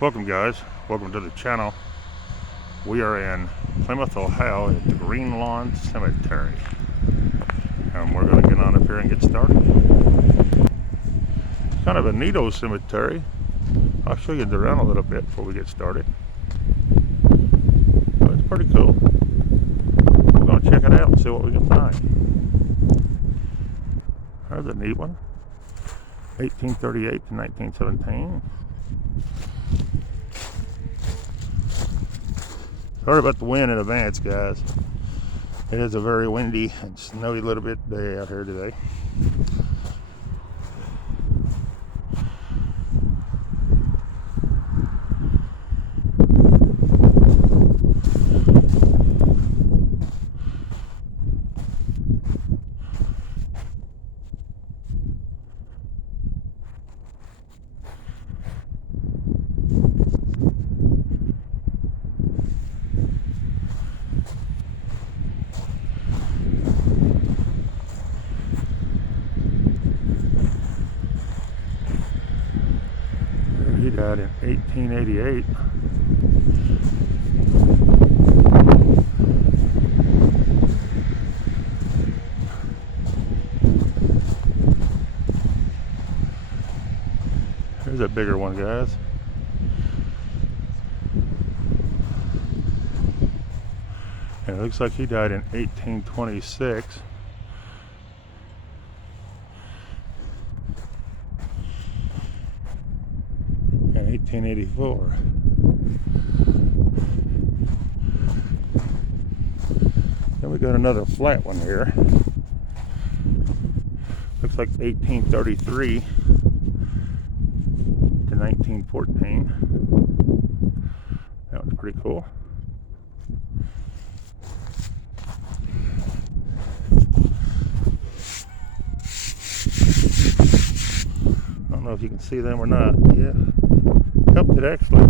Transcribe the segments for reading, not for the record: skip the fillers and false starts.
Welcome guys, welcome to the channel. We are in Plymouth, Ohio at the Green Lawn Cemetery. And we're going to get on up here and get started. It's kind of a neato cemetery. I'll show you around a little bit before we get started. So it's pretty cool. We're going to check it out and see what we can find. There's a neat one. 1838 to 1917. Sorry about the wind in advance, guys. It is a very windy and snowy little bit day out here today. He died in 1888. Here's a bigger one, guys. And it looks like he died in 1826. And 1884. Then we got another flat one here. Looks like 1833 to 1914. That one's pretty cool. I don't know if you can see them or not. Yeah, helped it actually.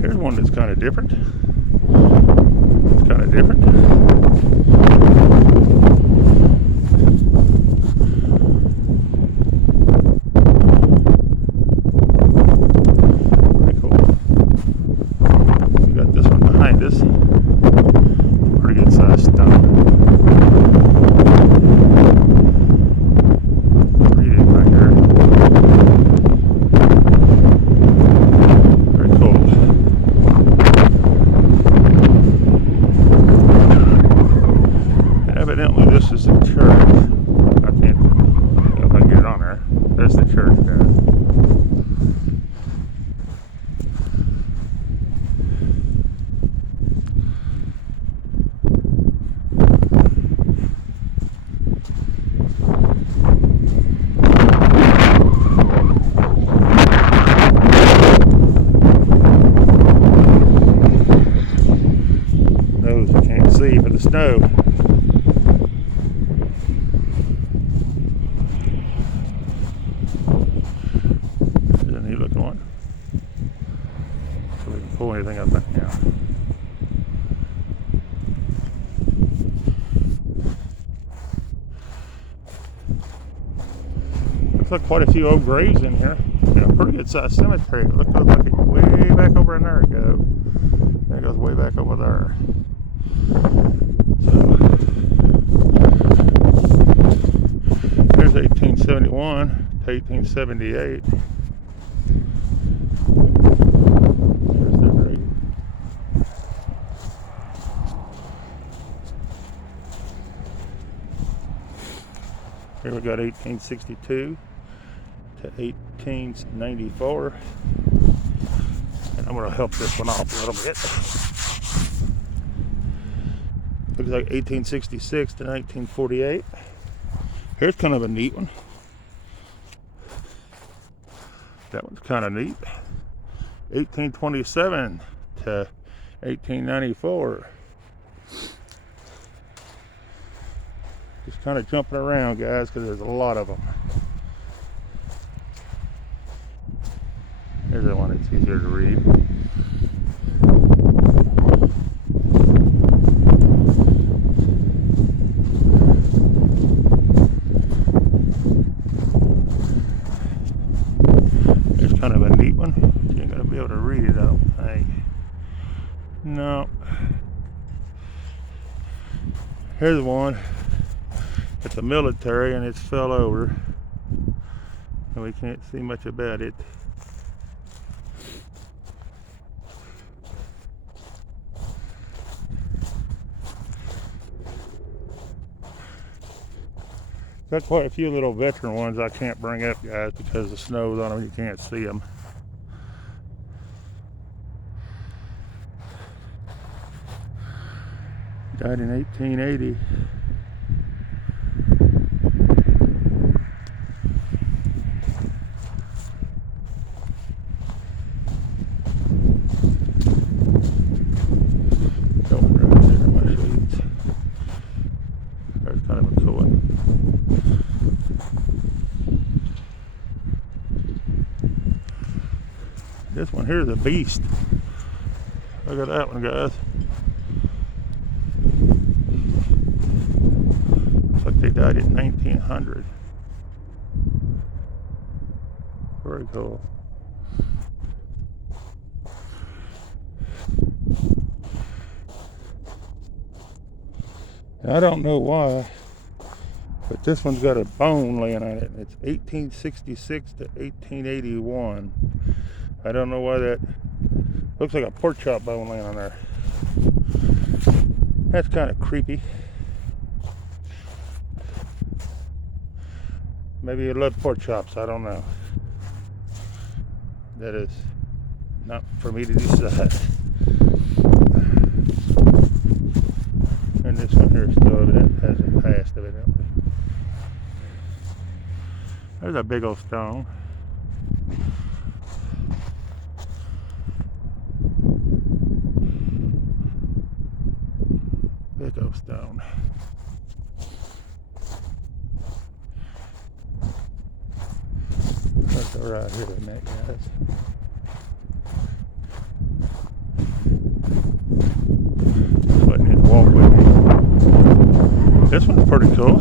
Here's one that's kind of different. It's kind of different. Pretty cool. We got this one behind us. Pretty good sized stone. Read it right here. Very cool. Evidently this is the church. I can't know if I can get it on there. There's the church there. Those you can't see for the snow. Looking one. So we can pull anything up right now. Looks like quite a few old graves in here. Yeah, pretty good sized cemetery. It looks like it way back over in there it goes. And it goes way back over there. So there's 1871 to 1878. Here we got 1862 to 1894. And I'm going to help this one off a little bit. Looks like 1866 to 1948. Here's kind of a neat one. That one's kind of neat. 1827 to 1894. Just kind of jumping around, guys, because there's a lot of them. Here's the one that's easier to read. There's kind of a neat one. You ain't gonna be able to read it, I don't think. No. Here's one. It's a military and it's fell over. And we can't see much about it. Got quite a few little veteran ones I can't bring up, guys, because the snow's on them. You can't see them. Died in 1880. There's kind of a cool one. This one here is a beast. Look at that one, guys. Looks like they died in 1900. Very cool. I don't know why, but this one's got a bone laying on it. It's 1866 to 1881. I don't know why that looks like a pork chop bone laying on there. That's kind of creepy. Maybe you love pork chops, I don't know. That is not for me to decide. And this one here is still evident, hasn't passed evidently. There's a big old stone. Big old stone. Let's go right here in that, guys. Letting it walk with me. This one's pretty cool.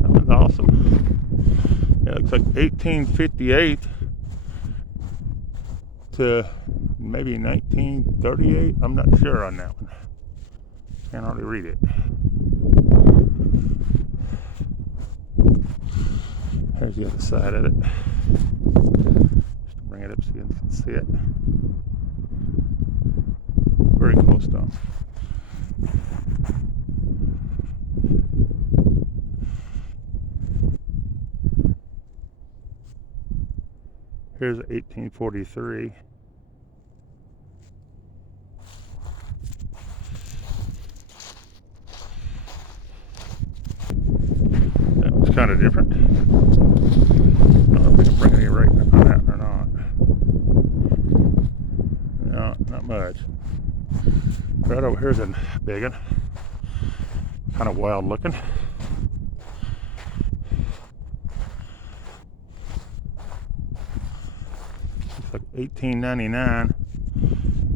That one's awesome. Yeah, it looks like 1858 to maybe 1938. I'm not sure on that one. Can't hardly read it. There's the other side of it. Just to bring it up so you can see it. Very cool stuff. Here's 1843. That was kind of different. I don't know if we can bring any right on that or not. No, not much. Right over here's a big one. Kind of wild looking. Looks like 1899.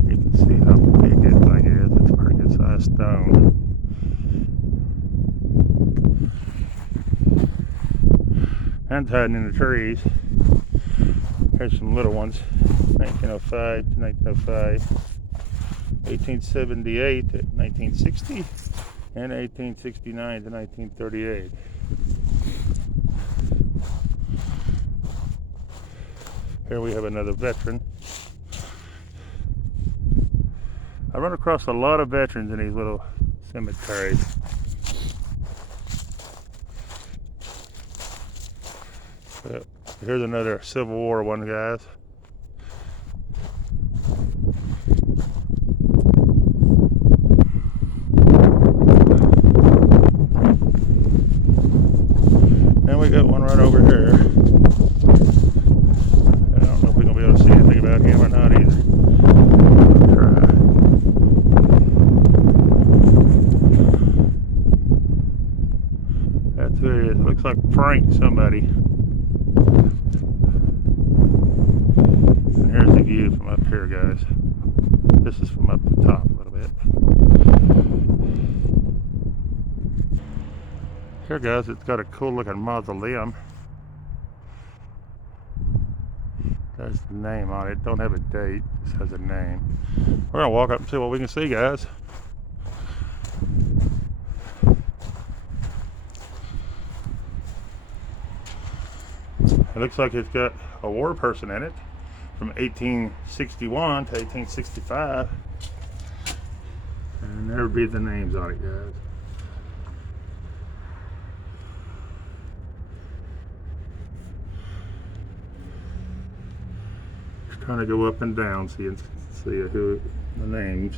You can see how big that thing is. It's a pretty good sized stone. And hiding in the trees. Here's some little ones. 1905 to 1905. 1878 to 1960. And 1869 to 1938. Here we have another veteran. I run across a lot of veterans in these little cemeteries. But here's another Civil War one, guys. And we got one right over here. I don't know if we're going to be able to see anything about him or not either. I'll try. like Frank somebody. And here's the view from up here, guys. This is from up the top a little bit. Here, guys, it's got a cool looking mausoleum. There's the name on it. Don't have a date. It just has a name. We're gonna walk up and see what we can see, guys. It looks like it's got a war person in it from 1861 to 1865. And there would be the names on it, guys. Just trying to go up and down so you can see who the names.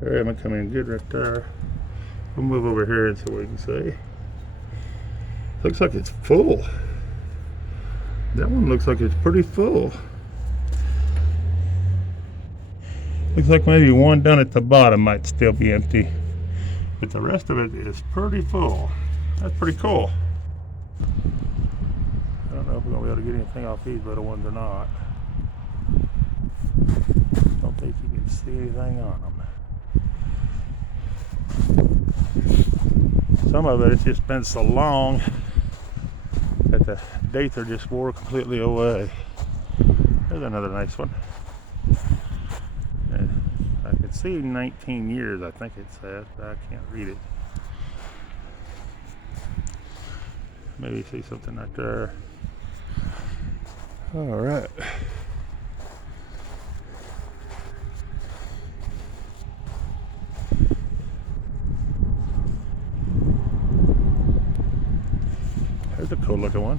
There, I'm gonna come in good right there. We'll move over here and see what we can see. Looks like it's full. That one looks like it's pretty full. Looks like maybe one down at the bottom might still be empty, but the rest of it is pretty full. That's pretty cool. I don't know if we're gonna be able to get anything off these little ones or not. Don't think you can see anything on them. Some of it, it's just been so long that the dates are just wore completely away. There's another nice one. And I can see 19 years, I think it says, but I can't read it. Maybe see something right there. All right. There's a cool looking one.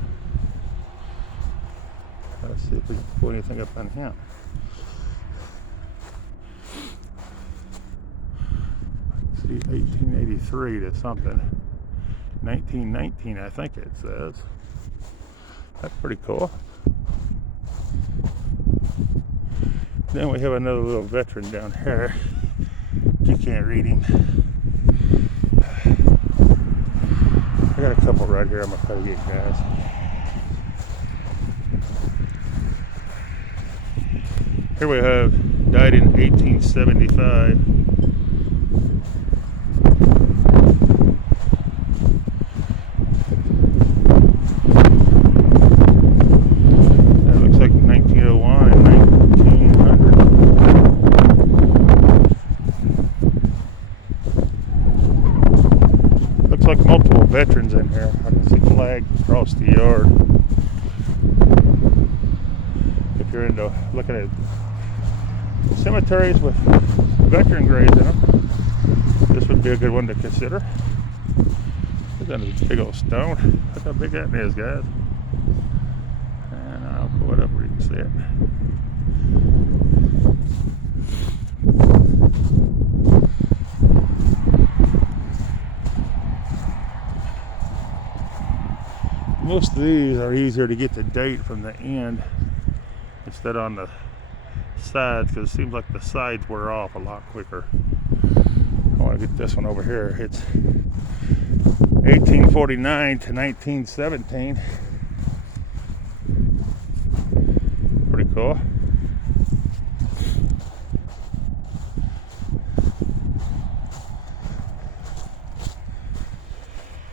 Let's see if we can pull anything up on him. Let's see, 1883 to something. 1919, I think it says. That's pretty cool. Then we have another little veteran down here. You can't read him. I got a couple right here I'm gonna try to get, guys. Here we have, died in 1875. That looks like 1901 and 1900. Looks like multiple veterans in here. I can see flags across the yard. If you're into looking at cemeteries with veteran graves in them, this would be a good one to consider. Look at this big old stone. Look how big that is, guys. And I'll pull it up where you can see it. Most of these are easier to get the date from the end instead on the sides, because it seems like the sides wear off a lot quicker. I want to get this one over here. It's 1849 to 1917. Pretty cool.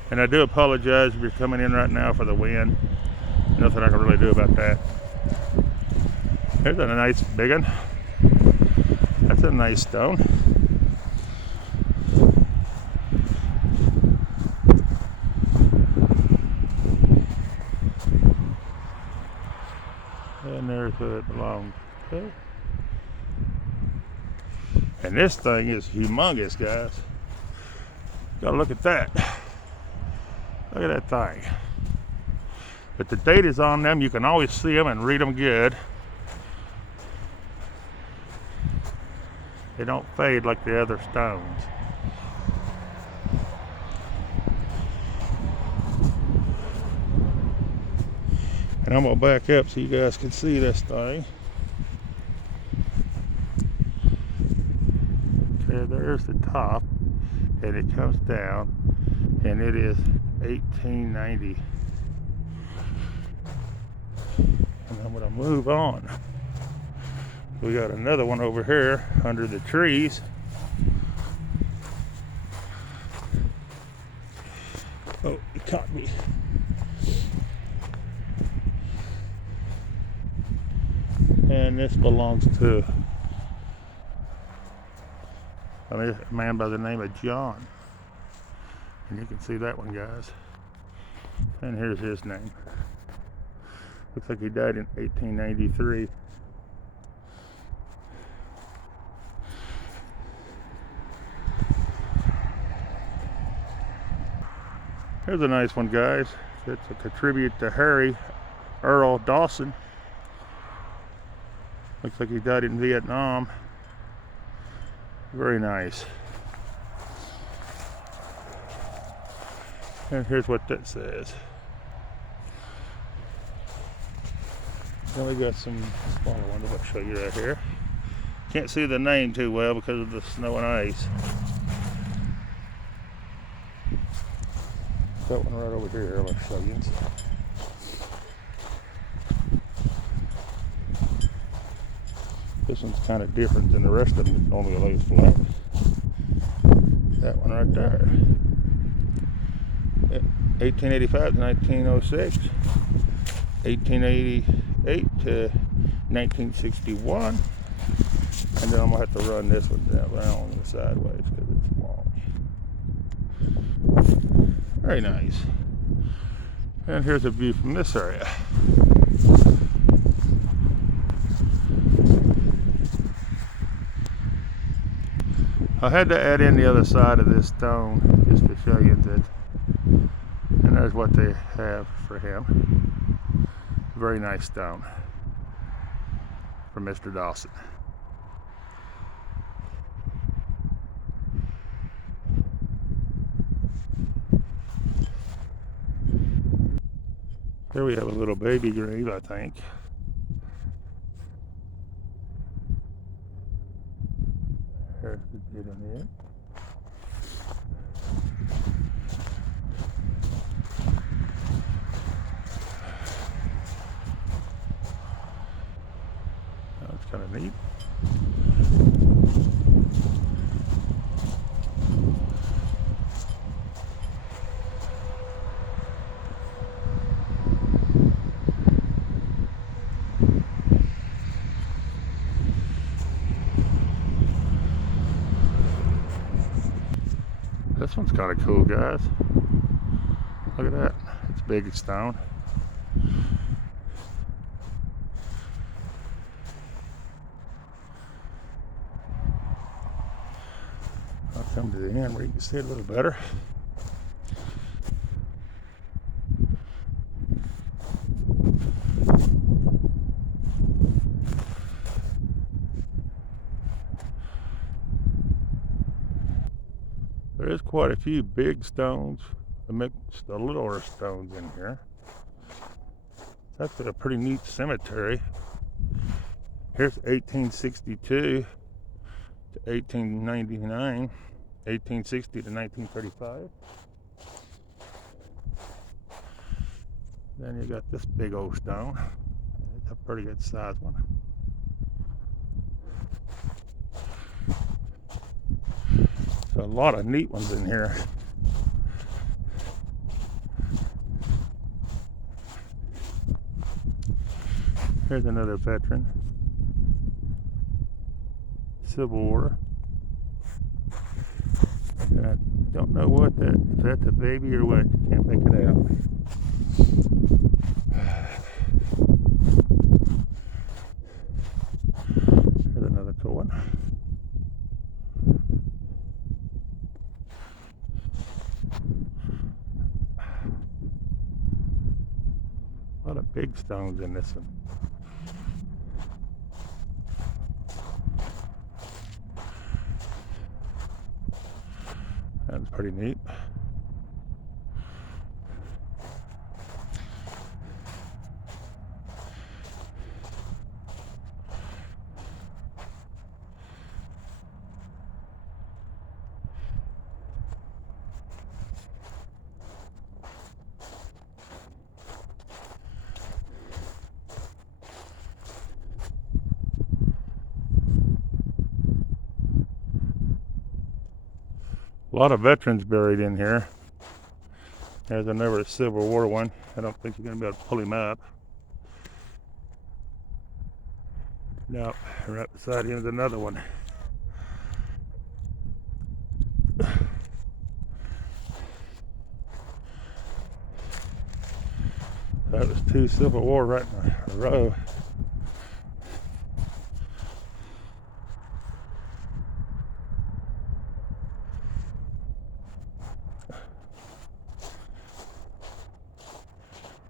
And I do apologize if you're coming in right now for the wind. Nothing I can really do about that. There's a nice big one. That's a nice stone. And there's who it belongs to. And this thing is humongous, guys. Gotta look at that. Look at that thing. But the date is on them. You can always see them and read them good. They don't fade like the other stones. And I'm gonna back up so you guys can see this thing. Okay, there's the top, and it comes down. and it is 1890. And I'm gonna move on. We got another one over here under the trees. Oh, it caught me. And this belongs to a man by the name of John. And you can see that one, guys. And here's his name. Looks like he died in 1893. Here's a nice one, guys. It's a tribute to Harry Earl Dawson. Looks like he died in Vietnam. Very nice. And here's what that says. Then we got some smaller ones I'll show you right here. Can't see the name too well because of the snow and ice. That one right over here, I'll show you. This one's kind of different than the rest of them. It only lays flat. That one right there. 1885 to 1906. 1888 to 1961. And then I'm going to have to run this one down around the sideways because it's long. Very nice. And here's a view from this area. I had to add in the other side of this stone just to show you that. And there's what they have for him. Very nice stone for Mr. Dawson. Here we have a little baby grave, I think. There's the kid in here. That's kind of neat. This one's kind of cool, guys. Look at that. It's big as stone. I'll come to the end where you can see it a little better. There's quite a few big stones amidst the littler stones in here. It's actually a pretty neat cemetery. Here's 1862 to 1899, 1860 to 1935. Then you got this big old stone. It's a pretty good sized one. A lot of neat ones in here. Here's another veteran. Civil War. And I don't know what if that's a baby or what. Can't make it out. Here's another cool one. A lot of big stones in this one. That's pretty neat. A lot of veterans buried in here. There's another Civil War one. I don't think you're going to be able to pull him up. No, right beside him is another one. That was 2 Civil War right in a row.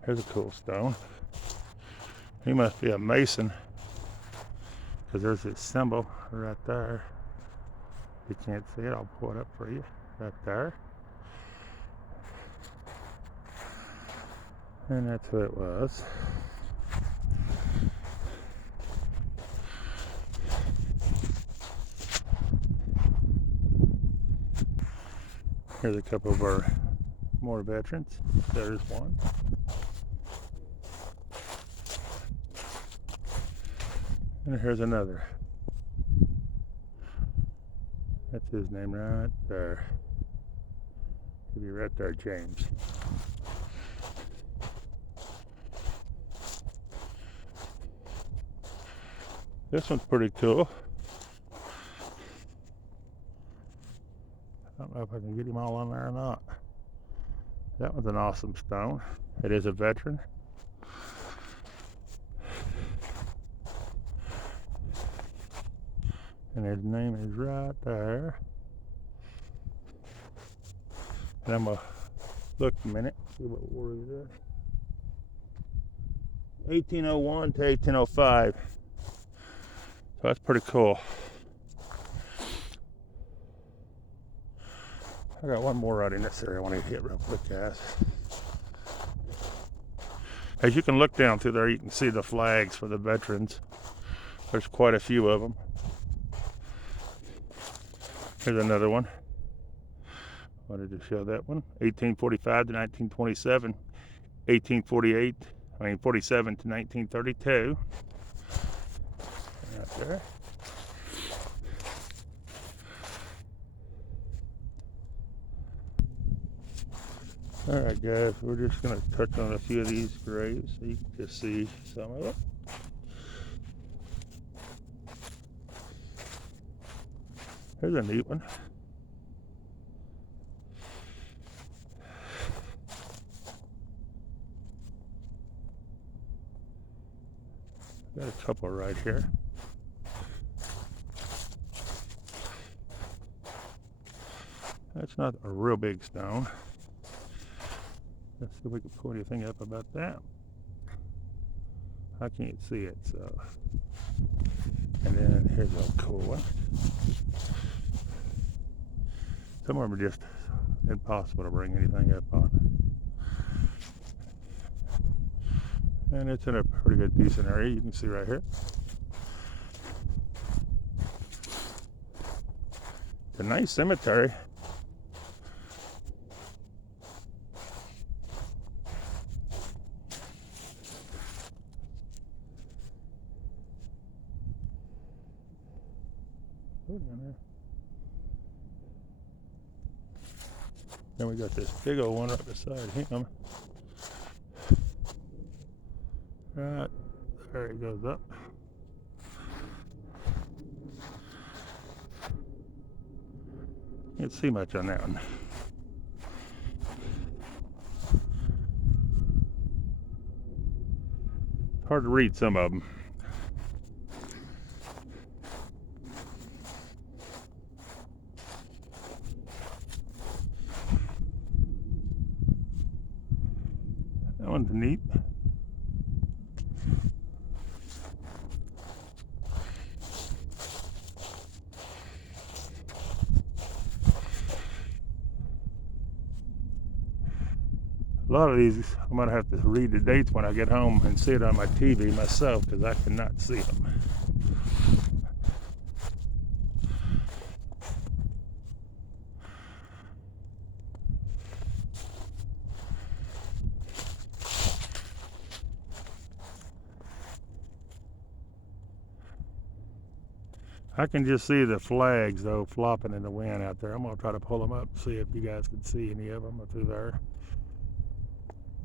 Here's a cool stone. He must be a Mason, because there's his symbol right there. You can't see it, I'll pull it up for you. Right there. And that's who it was. Here's a couple of our more veterans. There's one. And here's another. That's his name right there. He'll be right there, James. This one's pretty cool. I don't know if I can get him all on there or not. That one's an awesome stone. It is a veteran. And his name is right there. And I'm going to look a minute, see what war it is. 1801 to 1805. So that's pretty cool. I got one more right in this area I want to hit real quick, guys. As you can look down through there, you can see the flags for the veterans. There's quite a few of them. Here's another one. Wanted to show that one. 1845 to 1927. 47 to 1932. Right there. Alright guys, we're just going to touch on a few of these graves so you can just see some of it. Here's a neat one. Got a couple right here. That's not a real big stone. Let's see if we can pull anything up about that. I can't see it, so. And then here's a cool one. Some of them are just impossible to bring anything up on. And it's in a pretty good, decent area. You can see right here. It's a nice cemetery. Then we got this big old one right beside him. Right there it goes up. Can't see much on that one. It's hard to read some of them. That one's neat. A lot of these, I'm going to have to read the dates when I get home and see it on my TV myself because I cannot see them. I can just see the flags though flopping in the wind out there. I'm gonna try to pull them up, see if you guys can see any of them through there.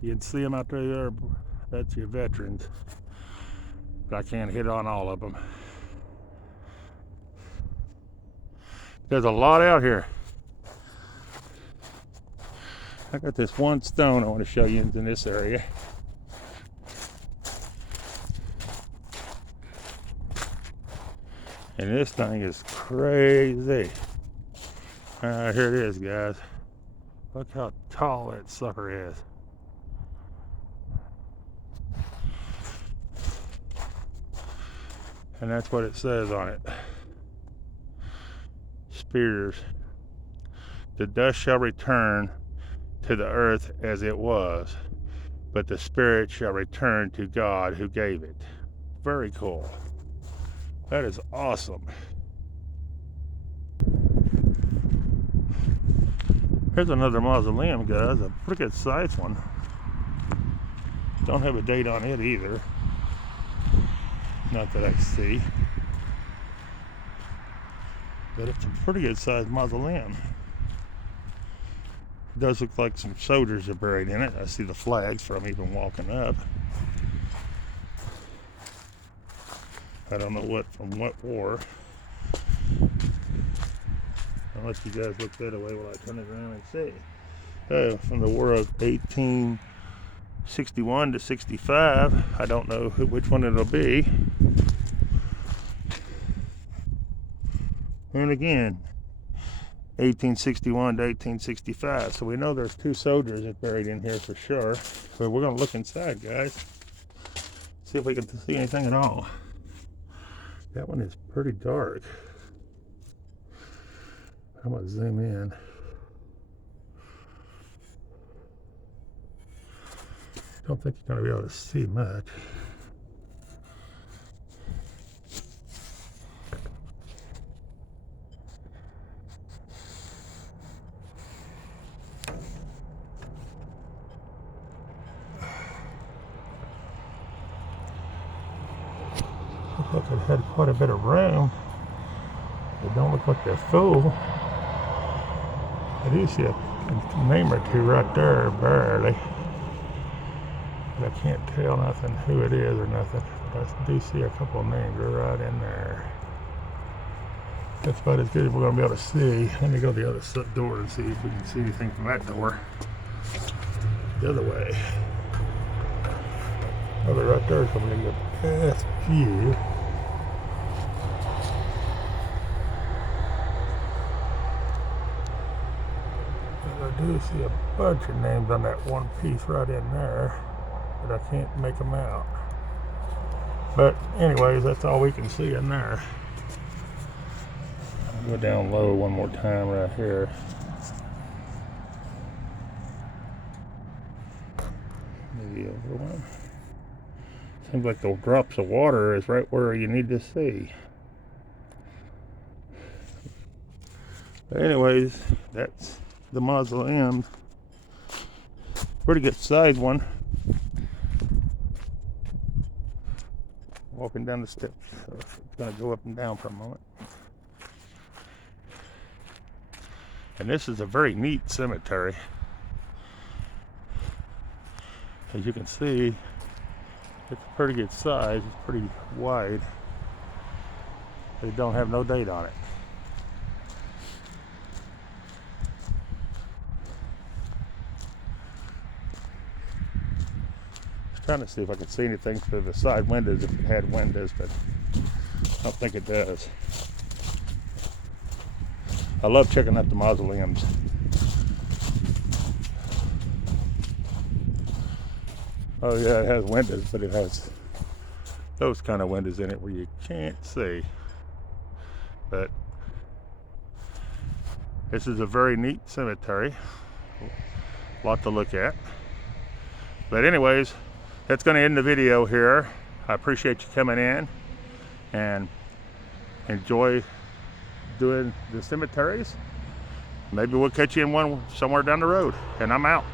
You can see them out there. That's your veterans. But I can't hit on all of them. There's a lot out here. I got this one stone I want to show you in this area. And this thing is crazy. Here it is, guys. Look how tall that sucker is. And that's what it says on it. Spears. The dust shall return to the earth as it was, but the spirit shall return to God who gave it. Very cool. That is awesome. Here's another mausoleum, guys. A pretty good sized one. Don't have a date on it either. Not that I see. But it's a pretty good sized mausoleum. It does look like some soldiers are buried in it. I see the flags from even walking up. I don't know what from what war. I'll let you guys look that away while I turn it around and see. From the war of 1861 to 65. I don't know which one it'll be. And again, 1861 to 1865. So we know there's two soldiers buried in here for sure. But we're going to look inside, guys. See if we can see anything at all. That one is pretty dark. I'm going to zoom in. Don't think you're going to be able to see much. Looks like it had quite a bit of room. They don't look like they're full. I do see a name or two right there, barely. But I can't tell nothing who it is or nothing. But I do see a couple of names right in there. That's about as good as we're going to be able to see. Let me go to the other door and see if we can see anything from that door. The other way. Oh, they're right there, so I'm going to get past view. I do see a bunch of names on that one piece right in there, but I can't make them out. But anyways, that's all we can see in there. I'll go down low one more time right here. Maybe over one. Seems like the drops of water is right where you need to see. But anyways, that's the mausoleum. Pretty good sized one. Walking down the steps, so it's gonna go up and down for a moment. And this is a very neat cemetery. As you can see, it's a pretty good size. It's pretty wide. They don't have no date on it. Trying to see if I can see anything through the side windows if it had windows, but I don't think it does. I love checking out the mausoleums. Oh yeah, it has windows, but it has those kind of windows in it where you can't see. But this is a very neat cemetery. A lot to look at. But anyways, that's going to end the video here. I appreciate you coming in and enjoy doing the cemeteries. Maybe we'll catch you in one somewhere down the road. And I'm out.